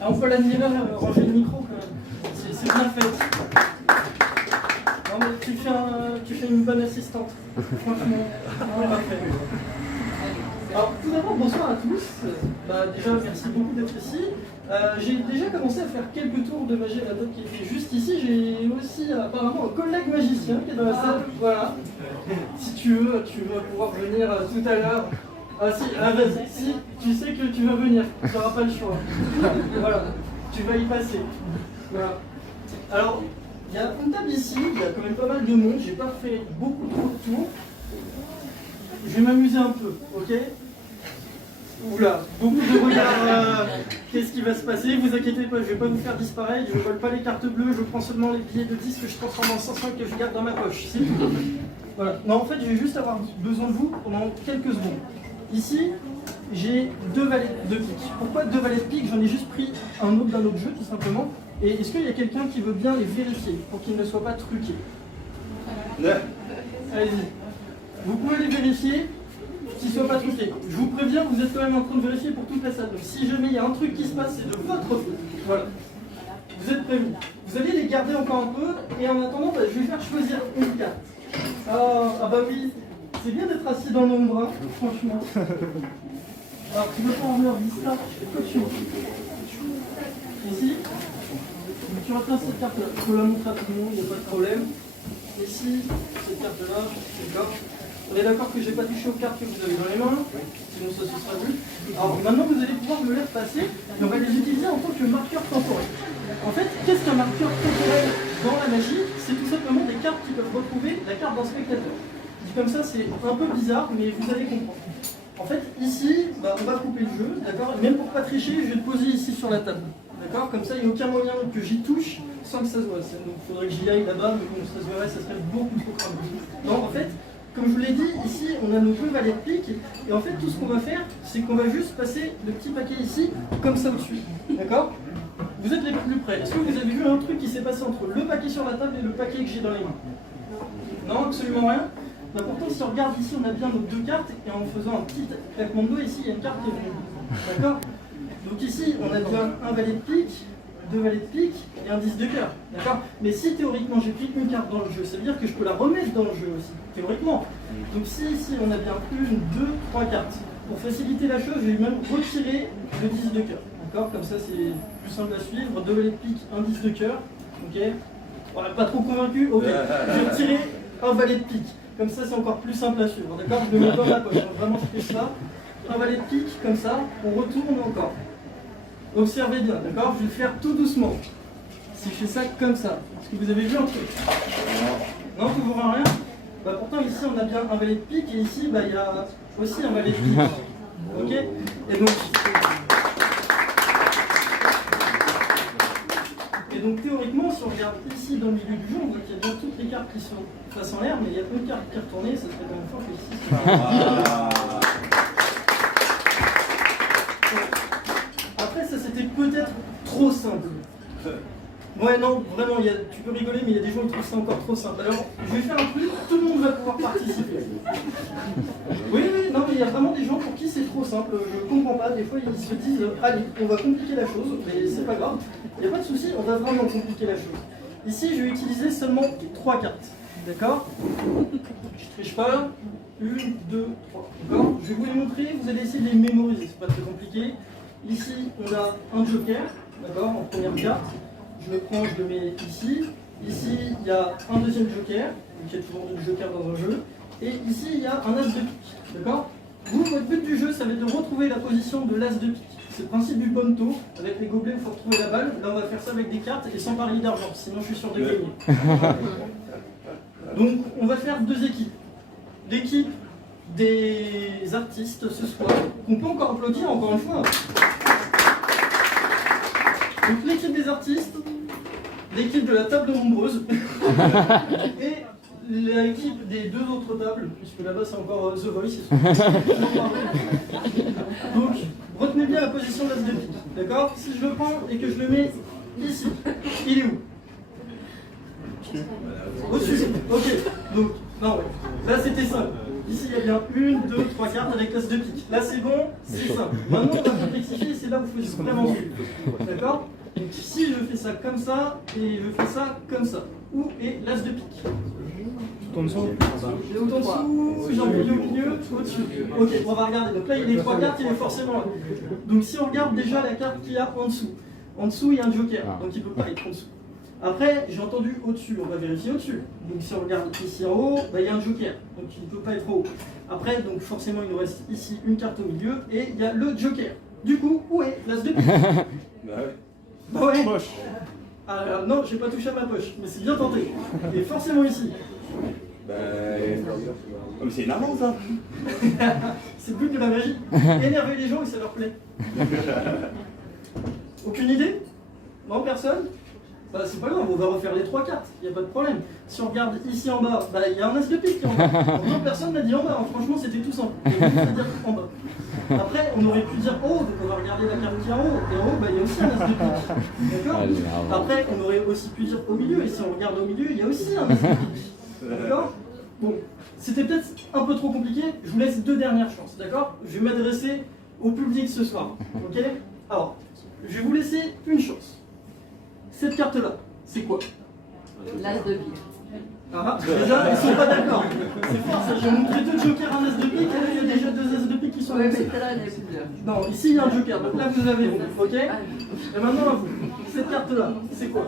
Ah, on peut l'admirer, ranger le micro quand même. C'est bien fait. Non mais tu fais une bonne assistante. Franchement, parfait. Alors tout d'abord, bonsoir à tous. Déjà, merci beaucoup d'être ici. J'ai déjà commencé à faire quelques tours de magie à la table qui était juste ici. J'ai aussi apparemment un collègue magicien qui est dans la salle. Voilà. Si tu veux, tu vas pouvoir venir tout à l'heure. Ah si, vas-y, si tu sais que tu vas venir, tu n'auras pas le choix. Voilà, tu vas y passer. Voilà. Alors, il y a une table ici, il y a quand même pas mal de monde, j'ai pas fait beaucoup trop de tours. Je vais m'amuser un peu, ok? Oula, beaucoup de regards, qu'est-ce qui va se passer? Vous inquiétez pas, je vais pas vous faire disparaître, je vole pas les cartes bleues, je prends seulement les billets de 10 que je transforme en 500 que je garde dans ma poche, c'est tout. Voilà, non en fait je vais juste avoir besoin de vous pendant quelques secondes. Ici, j'ai 2 valets de pique. Pourquoi 2 valets de pique? J'en ai juste pris un autre d'un autre jeu tout simplement. Et est-ce qu'il y a quelqu'un qui veut bien les vérifier pour qu'ils ne soient pas truqués? Allez-y. Vous pouvez les vérifier, qu'ils ne soient pas truqués. Je vous préviens, vous êtes quand même en train de vérifier pour toute la salle. Donc si jamais il y a un truc qui se passe, c'est de votre faute. Voilà. Vous êtes prévenus. Vous allez les garder encore un peu, et en attendant, je vais faire choisir une carte. Ah bah oui, c'est bien d'être assis dans l'ombre, hein, franchement. Alors tu veux pas en venir ça? Ici, tu retiens cette carte-là. Je peux la montrer à tout le monde, il n'y a pas de problème. Ici, cette carte-là, d'accord. On est d'accord que je n'ai pas touché aux cartes que vous avez dans les mains, sinon ça se sera vu. Alors maintenant vous allez pouvoir me les repasser, et on va les utiliser en tant que marqueur temporel. En fait, qu'est-ce qu'un marqueur temporel dans la magie? C'est tout simplement des cartes qui peuvent retrouver la carte d'un spectateur. Dit comme ça, c'est un peu bizarre, mais vous allez comprendre. En fait, ici, on va couper le jeu, d'accord? Même pour pas tricher, je vais le poser ici sur la table. D'accord? Comme ça, il n'y a aucun moyen que j'y touche sans que ça se voit. Donc il faudrait que j'y aille là-bas, mais bon, ça se verrait, ça serait beaucoup trop crâne. Non, en fait, comme je vous l'ai dit, ici, on a nos 2 valets de pique. Et en fait, tout ce qu'on va faire, c'est qu'on va juste passer le petit paquet ici, comme ça au-dessus. D'accord? Vous êtes les plus près. Est-ce que vous avez vu un truc qui s'est passé entre le paquet sur la table et le paquet que j'ai dans les mains? Non, absolument rien. Pourtant, si on regarde ici, on a bien nos 2 cartes, et en faisant un petit claquement de doigts, ici, il y a une carte qui est venue. D'accord? Donc ici, on a bien un valet de pique, 2 valets de pique et un 10 de cœur. D'accord? Mais si théoriquement j'ai pris une carte dans le jeu, ça veut dire que je peux la remettre dans le jeu aussi, théoriquement. Donc si ici on a bien 1, 2, 3 cartes, pour faciliter la chose, je vais même retirer le 10 de cœur. D'accord? Comme ça c'est plus simple à suivre. 2 valets de pique, un 10 de cœur. Ok? Voilà, pas trop convaincu? Ok. Je vais retirer un valet de pique. Comme ça c'est encore plus simple à suivre. D'accord? Je le mets dans ma poche. Donc, vraiment je fais ça. Un valet de pique, comme ça, on retourne encore. Observez bien, d'accord? Je vais le faire tout doucement. Si je fais ça comme ça, est-ce que vous avez vu un truc? Non, toujours rien? Pourtant ici on a bien un valet de pique et ici il y a aussi un valet de pique. Ok? Et donc théoriquement, si on regarde ici dans le milieu du jeu, on voit qu'il y a bien toutes les cartes qui sont face en l'air, mais il y a une carte qui est retournée, ça serait quand même fort que ici. Après, ça c'était peut-être trop simple. Ouais, non, vraiment, tu peux rigoler, mais il y a des gens qui trouvent ça encore trop simple. Alors, je vais faire un truc, tout le monde va pouvoir participer. Oui, non, mais il y a vraiment des gens pour qui c'est trop simple. Je comprends pas, des fois ils se disent allez, on va compliquer la chose, mais c'est pas grave. Il n'y a pas de souci, on va vraiment compliquer la chose. Ici, je vais utiliser seulement 3 cartes. D'accord? Je triche pas. 1, 2, 3. D'accord? Je vais vous les montrer, vous allez essayer de les mémoriser, c'est pas très compliqué. Ici, on a un joker, d'accord, en première carte. Je le prends, je le mets ici. Ici, il y a un deuxième joker, donc il y a toujours deux jokers dans un jeu. Et ici, il y a un as de pique, d'accord? Vous, votre but du jeu, ça va être de retrouver la position de l'as de pique. C'est le principe du ponto. Avec les gobelets, il faut retrouver la balle. Là, on va faire ça avec des cartes et sans parier d'argent, sinon je suis sûr de gagner. Donc, on va faire 2 équipes. L'équipe des artistes ce soir, qu'on peut encore applaudir, encore une fois. Donc, l'équipe des artistes, l'équipe de la table nombreuse, et l'équipe des 2 autres tables, puisque là-bas c'est encore The Voice. Donc, retenez bien la position de l'as de pique, d'accord? Si je le prends et que je le mets ici, il est où? Au-dessus. Ok, donc, non, ouais. Là c'était simple. Ici, il y a bien 1, 2, 3 cartes avec l'as de pique. Là, c'est bon, c'est simple. Maintenant, on va complexifier, c'est là où il faut vraiment suivre. D'accord? Donc, si je fais ça comme ça, et je fais ça comme ça, où est l'as de pique? Tout en dessous. Tout en dessous, genre au milieu, au-dessus. Ok, on va regarder. Donc là, il y a les 3 cartes, il est forcément là. Donc si on regarde déjà la carte qu'il y a en dessous, il y a un joker, donc il ne peut pas être en dessous. Après, j'ai entendu au-dessus, on va vérifier au-dessus. Donc si on regarde ici en haut, bah, il y a un joker, donc il ne peut pas être en haut. Après, donc forcément, il nous reste ici une carte au milieu, et il y a le joker. Du coup, où est l'as de pique? Bah ouais. Poche. Alors, non, j'ai pas touché à ma poche, mais c'est bien tenté. Et forcément ici. Comme c'est énervant ça. C'est plus que la magie. Énerver les gens et ça leur plaît. Aucune idée? Non, personne? Bah c'est pas grave, on va refaire les 3 cartes, il n'y a pas de problème. Si on regarde ici en bas, bah il y a un as de pique qui est en bas. Non, personne n'a dit en bas, franchement c'était tout simple. On va dire en bas. Après, on aurait pu dire en haut, donc on va regarder la carte qui est en haut. Et en haut, bah, il y a aussi un as de pique. D'accord? Après, on aurait aussi pu dire au milieu, et si on regarde au milieu, il y a aussi un as de pique. D'accord? Bon, c'était peut-être un peu trop compliqué, je vous laisse 2 dernières chances, d'accord? Je vais m'adresser au public ce soir, ok? Alors, je vais vous laisser une chance. Cette carte-là, c'est quoi? L'as de pique. Ah, déjà, ils sont pas d'accord. C'est fort ça, j'ai montré 2 jokers, un as de pique, et là il y a déjà 2 as de pique qui sont Oui, lancés. mais là, il y a plusieurs. Non, ici il y a un joker, donc là vous avez vous, ok? Et maintenant à vous, cette carte-là, c'est quoi?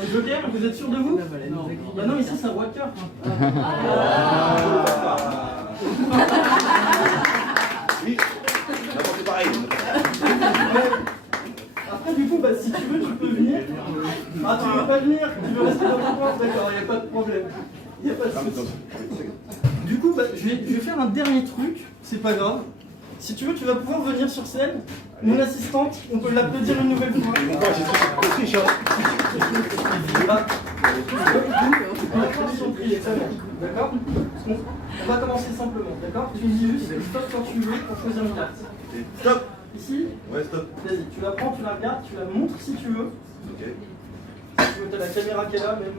Un joker, vous êtes sûr de vous? Bah non, ici c'est un roi de cœur. Oui, c'est pareil. Après, du coup, bah, si tu veux, tu peux venir. Ah, tu veux pas venir? Tu veux rester dans ton coin? D'accord, il n'y a pas de problème. Il n'y a pas de souci. Du coup, bah, je vais faire un dernier truc, c'est pas grave. Si tu veux, tu vas pouvoir venir sur scène. Mon assistante, on peut l'applaudir une nouvelle fois. Bah, d'accord? On va commencer simplement, d'accord? Tu me dis juste stop quand tu veux pour choisir une carte. Stop. Ici? Ouais, stop. Vas-y, tu la prends, tu la regardes, tu la montres si tu veux. Ok. Si tu veux, t'as la caméra qui est là même.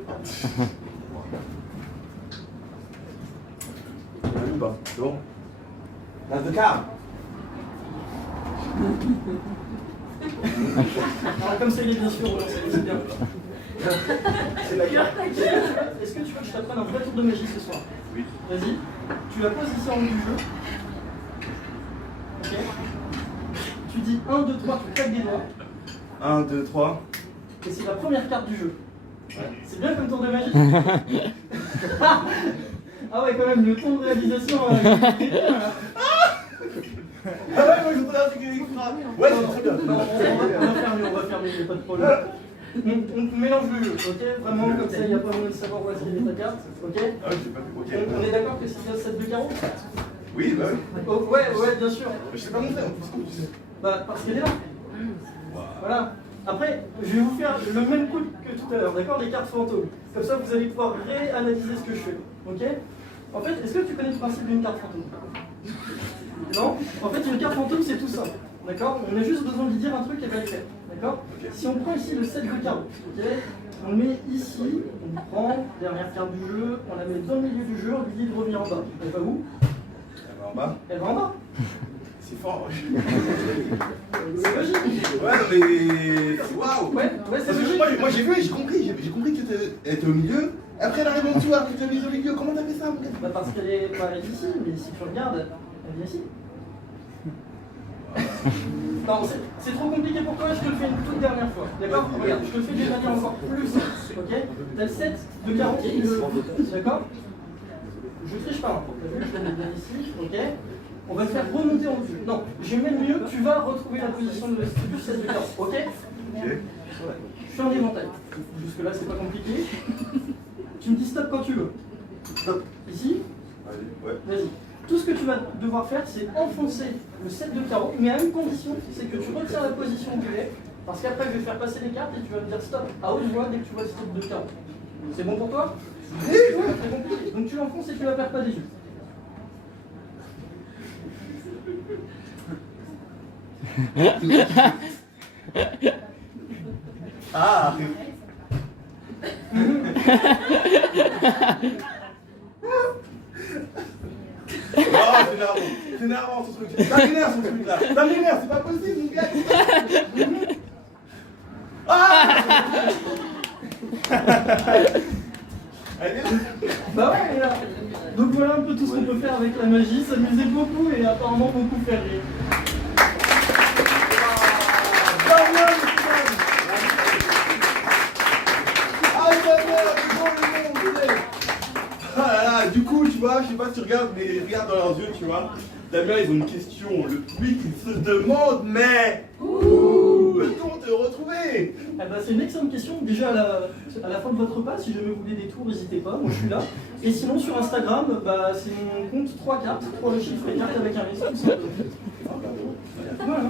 Ou pas? C'est bon. L'as de carte. Alors, comme c'est bien sûr, c'est bien. C'est la carte. Est-ce que tu veux que je t'apprenne un vrai tour de magie ce soir? Oui. Vas-y, tu la poses ici en haut du jeu. Ok. Tu dis 1, 2, 3, tu claques des doigts. 1, 2, 3. Et c'est la première carte du jeu. C'est bien comme tour de magie. Ah ouais, quand même, le ton de réalisation. Ah ouais, moi je voudrais un truc extra. Ouais, c'est très bien. Non, on va fermer, il n'y a pas de problème. On mélange le jeu, ok? Vraiment, comme ça, il n'y a pas besoin de savoir où est-ce qu'il est ta carte, ok? Ah ouais, j'ai pas fait. Ok. On est d'accord que c'est bien 7 de carreau? Oui, bah oui. Oh, ouais, bien sûr. Mais je sais pas montrer en plus, comment tu sais. Bah, parce qu'elle est là. Voilà. Après, je vais vous faire le même coup que tout à l'heure, d'accord? Les cartes fantômes. Comme ça, vous allez pouvoir réanalyser ce que je fais, ok? En fait, est-ce que tu connais le principe d'une carte fantôme? Non? En fait, une carte fantôme, c'est tout simple. D'accord? On a juste besoin de lui dire un truc et elle va le faire. D'accord? Si on prend ici le 7 de carreau, ok? On le met ici, on prend, dernière carte du jeu, on la met dans le milieu du jeu, on lui dit de revenir en bas. Elle va où? Elle va en bas. Elle va en bas. C'est fort. C'est logique. Ouais, mais. Waouh! Ouais, c'est logique. Moi j'ai vu, j'ai compris que elle était au milieu. Après elle arrive en dessous, alors que tu as mis au milieu. Comment t'as fait ça, mon gars? Bah parce qu'elle est pas ici, mais si tu regardes, elle vient ici. Non, c'est trop compliqué pour toi, je te le fais une toute dernière fois. D'accord? Regarde, je te le fais d'une manière encore plus simple. Ok? T'as le 7 de carreau, d'accord? Je triche pas, hein. T'as vu, je le mets bien ici, ok? On va le faire remonter en vue. Non, j'ai même mieux, tu vas retrouver la position de du 7 de carreau, ok? Je fais un éventail. Jusque là, c'est pas compliqué. Tu me dis stop quand tu veux. Stop. Ici? Allez, ouais. Vas-y. Tout ce que tu vas devoir faire, c'est enfoncer le 7 de carreau, mais à une condition, c'est que tu retires la position où tu es, parce qu'après je vais faire passer les cartes et tu vas me dire stop à haute voix dès que tu vois le 7 de carreau. C'est bon pour toi? Oui, c'est compliqué. Donc tu l'enfonces et tu la perds pas des yeux. Ah! C'est énervant ce truc. Ça m'énerve ce truc là. Ça m'énerve, c'est pas possible, mon gars. Ah Bah ouais, là. Donc voilà un peu tout ce qu'on peut faire avec la magie, s'amuser beaucoup et apparemment beaucoup faire rire. Ah là là, du coup, tu vois, je sais pas si tu regardes, mais regarde dans leurs yeux, tu vois. Damien, ils ont une question. Le public, il se demande, mais où peut-on te retrouver? Eh ben, c'est une excellente question. Déjà à la fin de votre repas, si jamais vous voulez des tours, n'hésitez pas, moi je suis là. Et sinon sur Instagram, bah, c'est mon compte 3 cartes, 3 chiffres et cartes avec un S tout simplement. Voilà.